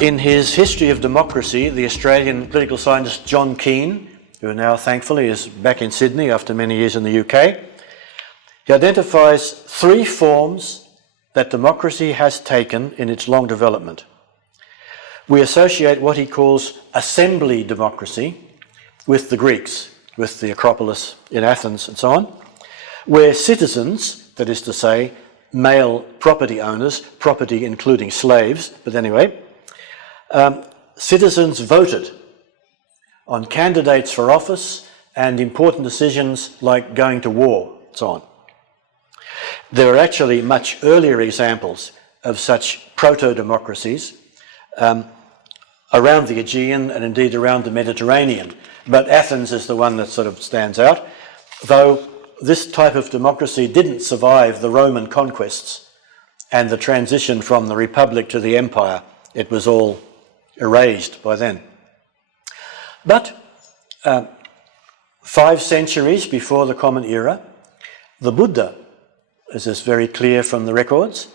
In his History of Democracy, the Australian political scientist John Keane, who now thankfully is back in Sydney after many years in the UK, he identifies three forms that democracy has taken in its long development. We associate what he calls assembly democracy with the Greeks, with the Acropolis in Athens and so on, where citizens, that is to say, male property owners, property including slaves, but anyway, citizens voted on candidates for office and important decisions like going to war, and so on. There are actually much earlier examples of such proto-democracies around the Aegean and indeed around the Mediterranean, but Athens is the one that sort of stands out, though this type of democracy didn't survive the Roman conquests and the transition from the Republic to the Empire. It was all erased by then. But 5 centuries before the Common Era, the Buddha, as is very clear from the records,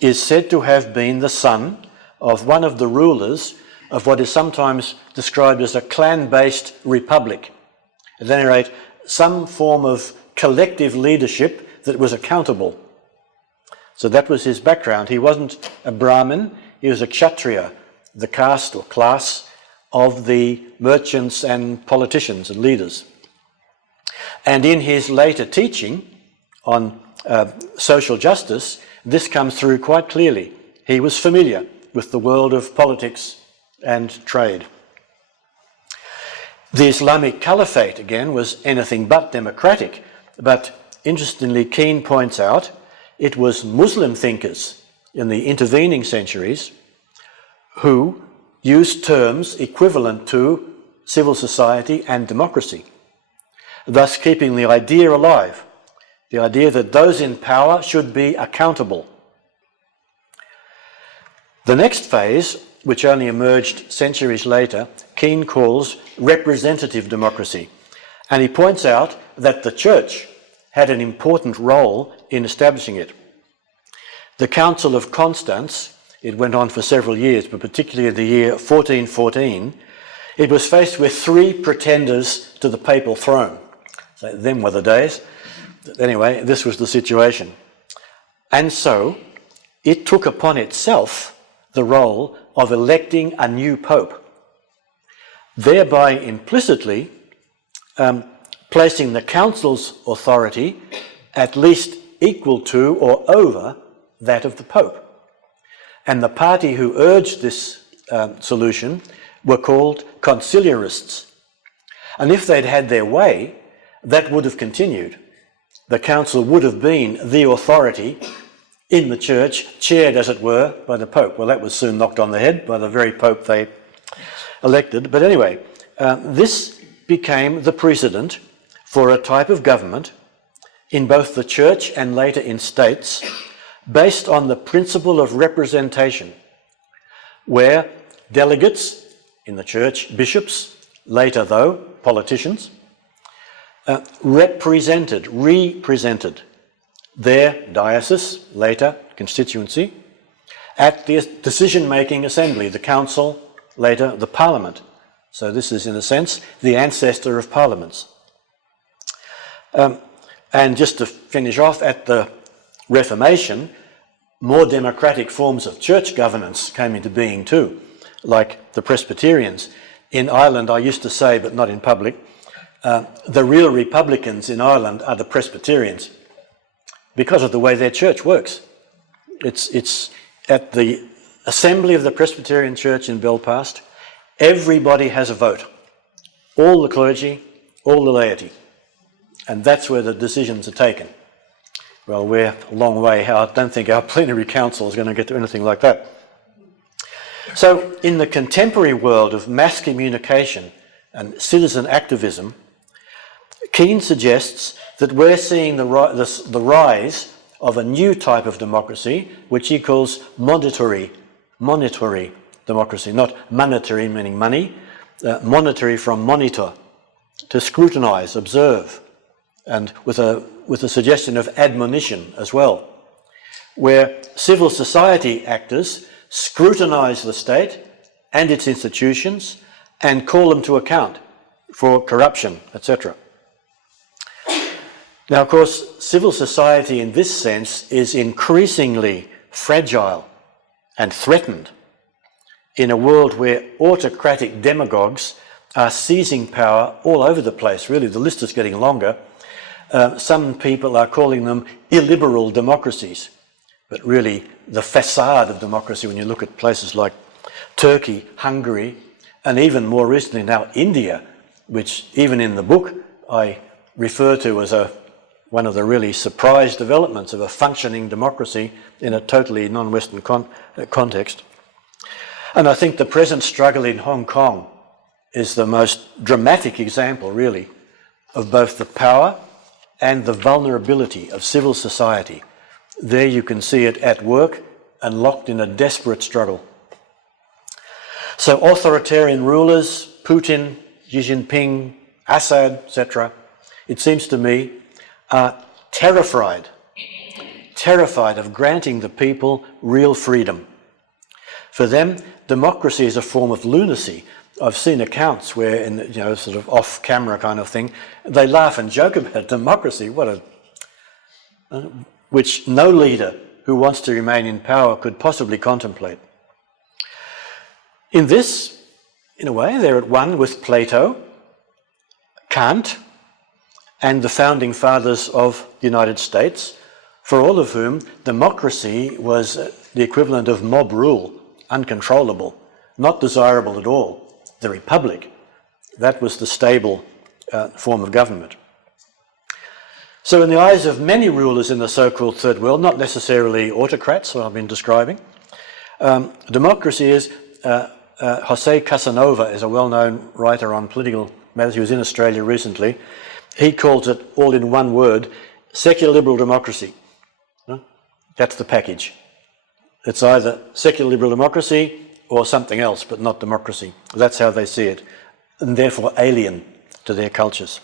is said to have been the son of one of the rulers of what is sometimes described as a clan-based republic. At any rate, some form of collective leadership that was accountable. So that was his background. He wasn't a Brahmin, he was a Kshatriya, the caste or class of the merchants and politicians and leaders. And in his later teaching on social justice, this comes through quite clearly. He was familiar with the world of politics and trade. The Islamic Caliphate, again, was anything but democratic, but interestingly, Keane points out it was Muslim thinkers in the intervening centuries who used terms equivalent to civil society and democracy, thus keeping the idea alive, the idea that those in power should be accountable. The next phase, which only emerged centuries later, Keane calls representative democracy, and he points out that the Church had an important role in establishing it. The Council of Constance, it went on for several years, but particularly in the year 1414, it was faced with 3 pretenders to the papal throne. So them were the days. Anyway, this was the situation. And so it took upon itself the role of electing a new pope, thereby implicitly placing the council's authority at least equal to or over that of the pope. And the party who urged this solution were called conciliarists. And if they'd had their way, that would have continued. The council would have been the authority in the church, chaired, as it were, by the Pope. Well, that was soon knocked on the head by the very Pope they elected. But anyway, this became the precedent for a type of government in both the church and later in states based on the principle of representation, where delegates in the church, bishops, later though, politicians, represented their diocese, later constituency, at the decision-making assembly, the council, later the parliament. So this is, in a sense, the ancestor of parliaments. And just to finish off, at the Reformation, more democratic forms of church governance came into being too, like the Presbyterians. In Ireland, I used to say, but not in public, the real Republicans in Ireland are the Presbyterians because of the way their church works. It's at the assembly of the Presbyterian Church in Belfast, everybody has a vote. All the clergy, all the laity. And that's where the decisions are taken. Well, we're a long way out. I don't think our plenary council is going to get to anything like that. So in the contemporary world of mass communication and citizen activism, Keane suggests that we're seeing the rise of a new type of democracy, which he calls monitory democracy, not monetary meaning money, monitory from monitor, to scrutinise, observe, and with a suggestion of admonition as well. where civil society actors scrutinise the state and its institutions and call them to account for corruption, etc. Now, of course, civil society in this sense is increasingly fragile and threatened in a world where autocratic demagogues are seizing power all over the place. Really, the list is getting longer. Some people are calling them illiberal democracies, but really the facade of democracy when you look at places like Turkey, Hungary, and even more recently now India, which even in the book I refer to as one of the really surprise developments of a functioning democracy in a totally non-Western context. And I think the present struggle in Hong Kong is the most dramatic example, really, of both the power and the vulnerability of civil society. There you can see it at work and locked in a desperate struggle. So authoritarian rulers, Putin, Xi Jinping, Assad, etc., it seems to me, are terrified of granting the people real freedom. For them, democracy is a form of lunacy. I've seen accounts where, in sort of off-camera kind of thing, they laugh and joke about democracy. Which no leader who wants to remain in power could possibly contemplate. In this, in a way, they're at one with Plato, Kant, and the founding fathers of the United States, for all of whom democracy was the equivalent of mob rule, uncontrollable, not desirable at all. The Republic, that was the stable form of government. So in the eyes of many rulers in the so-called Third World, not necessarily autocrats, what I've been describing, democracy is, Jose Casanova is a well-known writer on political matters. He was in Australia recently. He calls it, all in one word, secular liberal democracy. That's the package. It's either secular liberal democracy or something else, but not democracy. That's how they see it, and therefore alien to their cultures.